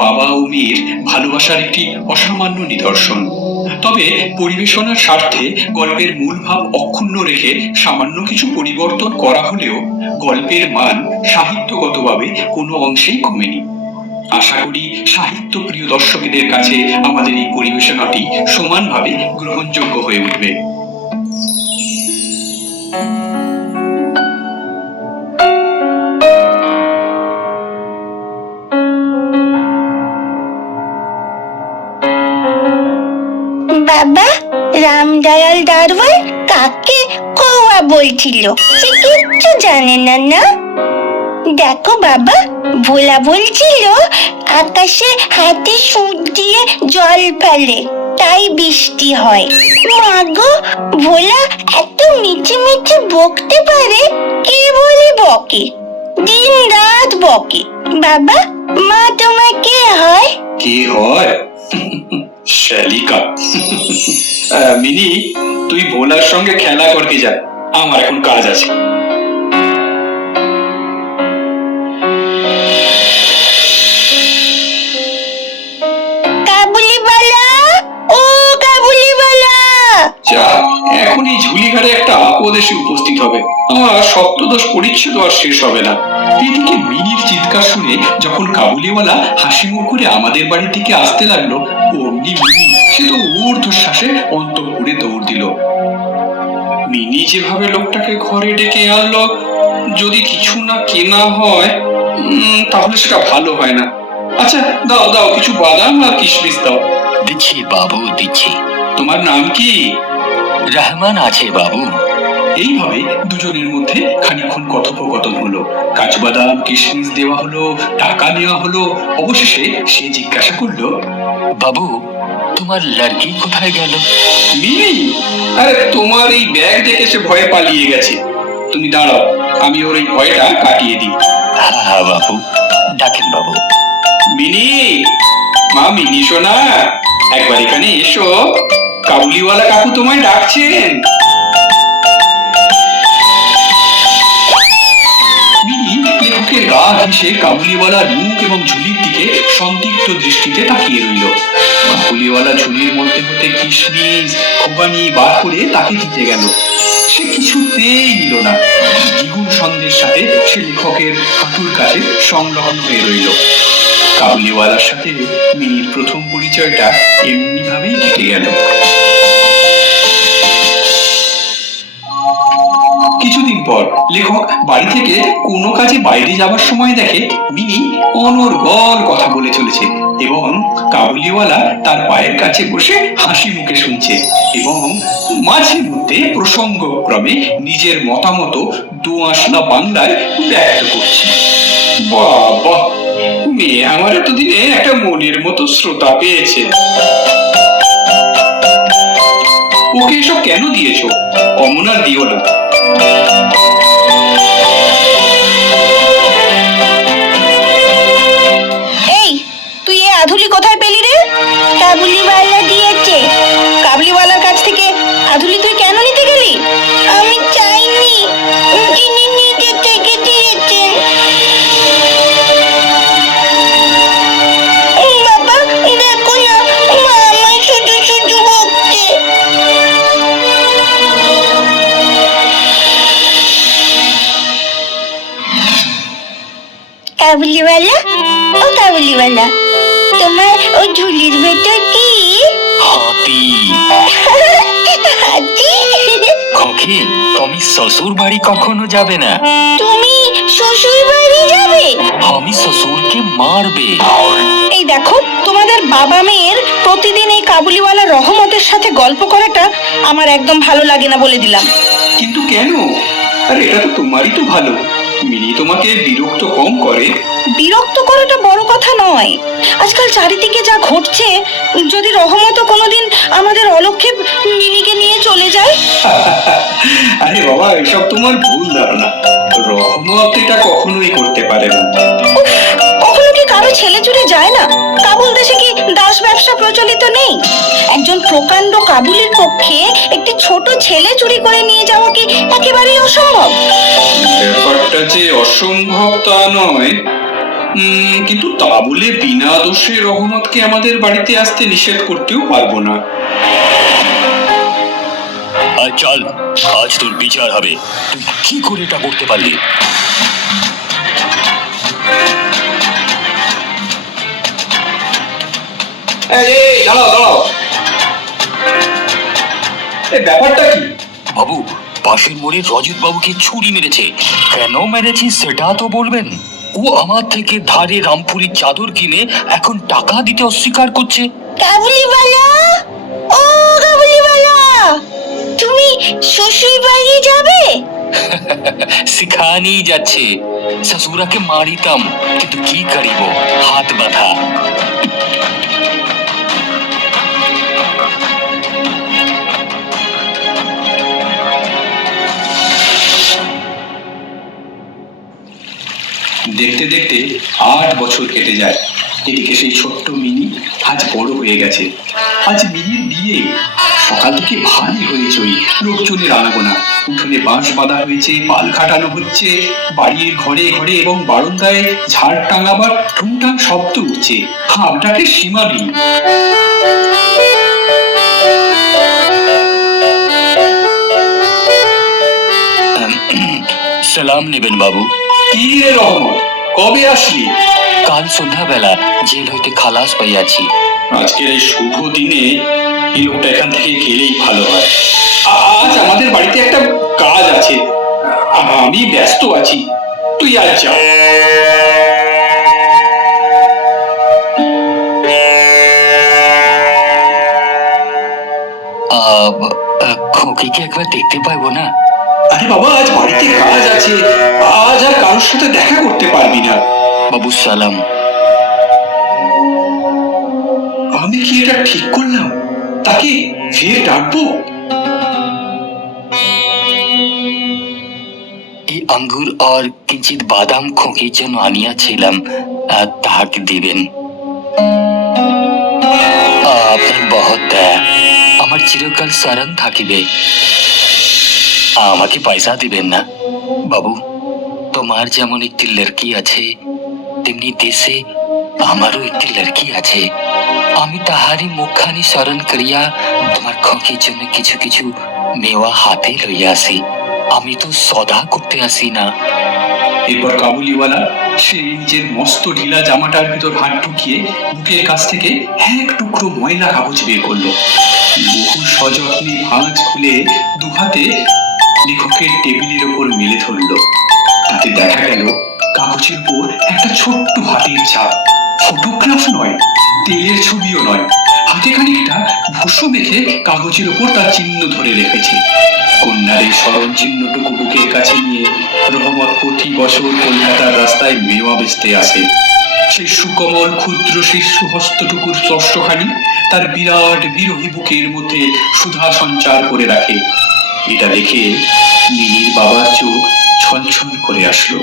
বাবা ও মেয়ের ভালোবাসার একটি অসামান্য নিদর্শন। তবে পরিবেশনার স্বার্থে গল্পের মূল ভাব অক্ষুণ্ণ রেখে সামান্য কিছু পরিবর্তন করা হলেও গল্পের মান সাহিত্যগতভাবে কোনো অংশেই কমেনি। আশা করি সাহিত্য প্রিয় দর্শকদের কাছে আমাদের এই পরিবেশনাটি সমানভাবে গ্রহণযোগ্য হয়ে উঠবে। বাবা, রামদয়াল দারোয়ান কাকে কৌয়া বলছিল? সে কিচ্ছু জানে না। না দেখো বাবা, ভোলা বলছিল আকাশে হাতে সুঁচ দিয়ে জল ফেলে, তাই বৃষ্টি হয়। মাগো, ভোলা এত মিঠে মিঠে বকতে পারে? কে বলে বকে? দিন রাত বকে। বাবা, মা তোমার কে হয়? কে হয়? শালিকা। মিনি, তুই ভোলার সঙ্গে খেলা করতে যা, আমার এখন কাজ আছে। কাবুলিওয়ালা, ও কাবুলিওয়ালা! যা, এখন এই ঝুলিঘাটে একটা আপদ এসে উপস্থিত হবে, আমার সপ্তদশ পরিচ্ছেদ আর শেষ হবে না। এদিকে মিনির চিৎকার শুনে যখন কাবুলিওয়ালা হাসি মুখ করে আমাদের বাড়ির দিকে আসতে লাগলো, অমনি মিনি সে তো ঊর্ধ্বশ্বাসে অন্তঃপুরে দৌড় দিল। মিনি যেভাবে লোকটাকে ঘরে ডেকে আনলো, যদি কিছু না কেনা হয় তাহলে সেটা ভালো হয় না। আচ্ছা, দাও দাও, কিছু বাদাম আর কিশমিশ দাও। দিচ্ছি বাবু, দিচ্ছি। তোমার নাম কি? রহমান আছে বাবু। এইভাবে দুজনের মধ্যে খানিকক্ষণ কথোপকথন হলো। কাজুবাদাম কিশমিশ দেওয়া হলো, টাকা নেওয়া হলো। অবশেষে সে জিজ্ঞাসা করলো, বাবু, তোমার লড়কি কোথায় গেল? মিনি, আরে তোমার এই ব্যাগ দেখে সে ভয়ে পালিয়ে গেছে। তুমি দাঁড়াও, আমি ওর এই ভয়টা কাটিয়ে দিই। হ্যাঁ বাবু, ডাকেন বাবু। মিনি, মা মিনি সোনা, একবার এখানে এসো, কাবুলিওয়ালা কাকু তোমায় ডাকছেন। মিনি লেখকের গা ঘেঁষে কাবুলিওয়ালার মুখ এবং ঝুলির দিকে সন্দিগ্ধ দৃষ্টিতে তাকিয়ে রইল। কাবুলিওয়ালা ঝুলির মধ্যে হতে কিশমিশ খোবানি বার করে তাকে দিতে গেল। সে কিছুতেই নিল না। দ্বিগুণ সন্দেহের সাথে সে লেখকের হাঁটুর কাছে সংলগ্ন হয়ে রইল। কাবুলিওয়ালার সাথে মিনির প্রথম পরিচয়টা এমনি ভাবেই কেটে গেল। কিছুদিন পর লেখক বাড়ি থেকে কোনো কাজে বাইরে যাবার সময় দেখে মিনি অনর্গল কথা বলে চলেছে এবং কাবুলিওয়ালা তার পায়ের কাছে বসে হাসি মুখে শুনছে এবং মাঝে মধ্যে প্রসঙ্গক্রমে নিজের মতামত দোআঁশলা বাংলায় ব্যক্ত করছে। বাবা, মেয়ে আমার এতদিনে একটা মনের মতো শ্রোতা পেয়েছে। ওকে এসব কেন দিয়েছো? অমন আর দিও না। এই, তুই এই আধুলি কোথায় পেলি রে? কাবুলিওয়ালা দিয়েছে। কাবুলিওয়ালার কাছ থেকে আধুলি তুই কেন নিতে গেলি? আমি চাইনি, তিনি নিজে থেকে দিয়েছেন। বাবা, দেখো না, মা আমায় শুধু শুধু বকছে। কাবুলিওয়ালা, ও কাবুলিওয়ালা, তোমার ওই ঝুলির ভেতর কি? হাতি। হাতি? খোকি, তুমি শ্বশুর বাড়ি কখনো যাবে না। তুমি শ্বশুর বাড়ি যাবে? আমি শ্বশুরকে মারবে। এই দেখো, তোমাদের বাবা মেয়ের প্রতিদিন এই কাবুলিওয়ালা রহমতের সাথে গল্প করাটা আমার একদম ভালো লাগে না, বলে দিলাম। কিন্তু কেন? আরে এটা তো তোমারই তো ভালো। মিনি তোমাকে বিরক্ত কম করে। বিরক্ত করাটা বড় কথা নয়। আজকাল চারিদিকে যা ঘটছে, যদি রহমতও কোনোদিন আমাদের অলক্ষ্যে মিনিকে নিয়ে চলে যায়। আরে বাবা, এসব তোমার ভুল ধারণা। রহমত এটা কখনোই করতে পারে না। কখনো কি কারো ছেলে চুরি যায় না? কাবুল দেশে কি দাস ব্যবসা প্রচলিত নেই? একজন প্রকাণ্ড কাবুলের পক্ষে একটি ছোট ছেলে চুরি করে নিয়ে যাওয়া কি একেবারেই অসম্ভব? ব্যাপারটা যে অসম্ভব তা নয়, কিন্তু তা বলে বিনা দোষে রহমতকে আমাদের বাড়িতে আসতে নিষেধ করতেও পারবো না। চল, আজ তোর বিচার হবে। তুই কি করে এটা করতে পারলি? দাঁড়াও দাঁড়াও, এই ব্যাপারটা কি? বাবু, পাশের মোড়ে রজত বাবুকে ছুরি মেরেছে। কেন মেরেছি সেটা তো বলবেন। ও আমার থেকে ধারে রামপুরির চাদর কিনে এখন টাকা দিতে অস্বীকার করছে। কাবুলিওয়ালা, ও কাবুলিওয়ালা, তুমি শ্বশুর বাড়ি যাবে? শিখানি যাচ্ছে। শ্বশুরাকে মারিতাম, কিন্তু কি করিব, হাত বাঁধা। দেখতে দেখতে 8 বছর কেটে যায়। এদিকে সেই ছোট্ট মিনি আজ বড় হয়ে গেছে। আজ মিনির বিয়ে। সকাল থেকে ভারী হয়েছে, ওই লোকজনের আনাগোনা। উঠোনে বাঁশ বাঁধা হয়েছে, পাল খাটানো হচ্ছে, বাড়ির ঘরে ঘরে এবং বারান্দায় ঝাড় টাঙাবার টুংটাং শব্দ উঠছে। আপনাকে সীমা নেই। সালাম নেবেন বাবু। কি রে রহমত, কবে আসলি? কাল সন্ধ্যাবেলা জেল হইতে খালাস পাইয়াছি। আজকের এই শুভ দিনে এই লোকটা এখান থেকে গেলেই ভালো হয়। আজ আমাদের বাড়িতে একটা কাজ আছে, আমি ব্যস্ত আছি, তুই আজ যা। খোকিকে একবার দেখতে পাইবো না? আরে বাবা, আজ বাড়িতে কাজ আছে, আজ আর কারোর সাথে দেখা করতে পারবি না। বাবু সালাম। আমি কি এটা ঠিক করলাম? তাকে ফের ডাকবো? এই আঙ্গুর আর কিঞ্চিত বাদাম খোকির জন্য আনিয়াছিলাম, তাহাকে দিবেন। আপনার বহুত দয়া, আমার চিরকাল স্মরণ থাকিবে। আমাকে পয়সা দিবেন না বাবু। তোমার যেমন একটি লড়কি আছে, তেমনি দেশে আমারও একটি লড়কি আছে। আমি তাহারই মুখখানি স্মরণ করিয়া তোমার খোকির জন্য কিছু কিছু মেওয়া হাতে লইয়া আসি। আমি তো সদা করতে আসি না। এরপর কাবুলিওয়ালা সে নিজের মস্ত ঢিলা জামাটার ভিতর হাত ঢুকিয়ে বুকের কাছ থেকে এক টুকরো ময়লা কাগজ বের করলো। বহু সযত্নে ভাঁজ খুলে দুহাতে লেখকের টেবিলের ওপর মেলে ধরলো। তাতে দেখা গেল কাগজের উপর একটা ছোট্ট হাতের ছাপ। ফটোগ্রাফ নয়, তেলের ছবিও নয়, হাতে খানিকটা ভুসো মেখে কাগজের উপর তার চিহ্ন ধরে রেখেছে। কন্যার এই স্মরণ চিহ্নটুকু বুকের কাছে নিয়ে রহমত প্রতি বছর কলকাতার রাস্তায় মেওয়া বেচতে আসে। সেই সুকমল ক্ষুদ্র শিশু হস্তটুকুর স্পর্শখানি তার বিরাট বিরোহী বুকের মধ্যে সুধা সঞ্চার করে রাখে। এটা দেখে মিনির বাবার চোখ ছলছল করে আসলো।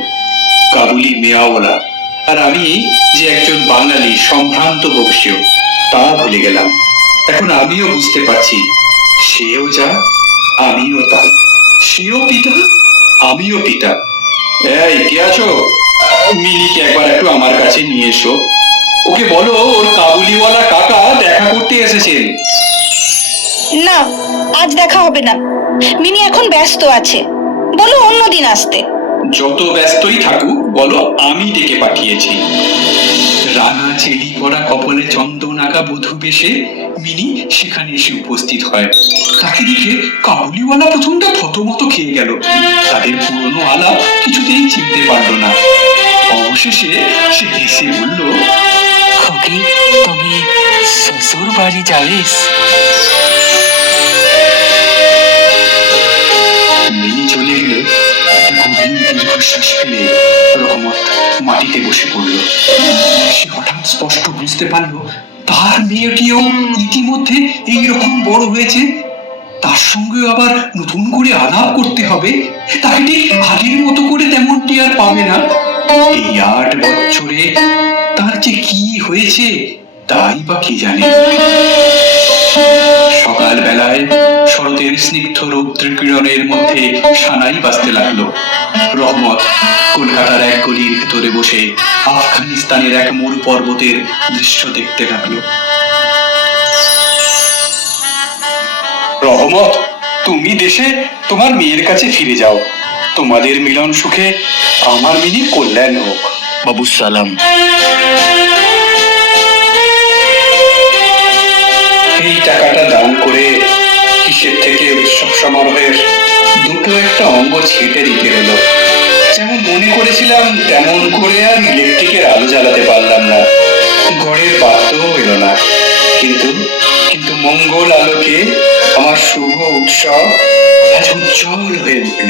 কাবুলি মেয়াওয়ালা আর আমি যে একজন বাঙালি সম্ভ্রান্ত বংশীয়, তা ভুলে গেলাম। এখন আমিও বুঝতে পারছি, সেও যা, আমিও তা। সেও পিতা, আমিও পিতা। এই কে আছো? মিনিকে একবার একটু আমার কাছে নিয়ে এসো। ওকে বলো ওর কাবুলিওয়ালা কাকা দেখা করতে এসেছেন। না, আজ দেখা হবে না। মিনি এখন ব্যস্ত আছে, বলো অন্যদিন আসতে। যত ব্যস্তই থাকুক, বলো আমি ডেকে পাঠিয়েছি। রাঙা চেলি পরা কপালে চন্দন আঁকা বধূ বেশে মিনি সেখানে এসে উপস্থিত হয়। তাকে দেখে কাবুলিওয়ালা প্রথমটা থতমত খেয়ে গেল। তাদের পুরনো আলাপ কিছুতেই চিনতে পারলো না। অবশেষে সে হেসে বলল, খোকি, তুমি শ্বশুর বাড়ি যাবিস? মিনি চলে গেলে একটা গভীর দীর্ঘশ্বাস ফেলে রহমত মাটিতে বসে পড়ল। সে হঠাৎ স্পষ্ট বুঝতে পারল তার মেয়েটিও ইতিমধ্যে এইরকম বড় হয়েছে। তার সঙ্গে আবার নতুন করে আলাপ করতে হবে। তাকে ঠিক আগের মতো করে তেমনটি আর পাবে না। এই 8 বছরে তার যে কি হয়েছে তাই বা কে জানে। সকাল বেলায় শরতের স্নিগ্ধ রৌদ্র কিরণের মধ্যে সানাই বাজতে লাগলো। রহমত কলকাতার এক গলির ভেতরে বসে আফগানিস্তানের এক মরু পর্বতের দৃশ্য দেখতে লাগলো। রহমত, তুমি দেশে তোমার মেয়ের কাছে ফিরে যাও। তোমাদের মিলন সুখে আমার মিনির কল্যাণ হোক। বাবু সালাম। এই টাকাটা দান করে কিসের থেকে উৎসব সমারোহের দুটো একটা অঙ্গ ছেটে দিতে হলো। যেমন মনে করেছিলাম তেমন করে আর ইলেকট্রিকের আলো জ্বালাতে পারলাম না, ঘরের বাত্যও এলো না। কিন্তু কিন্তু মঙ্গল আলোকে আমার শুভ উৎসব আজ উজ্জ্বল হয়ে উঠল।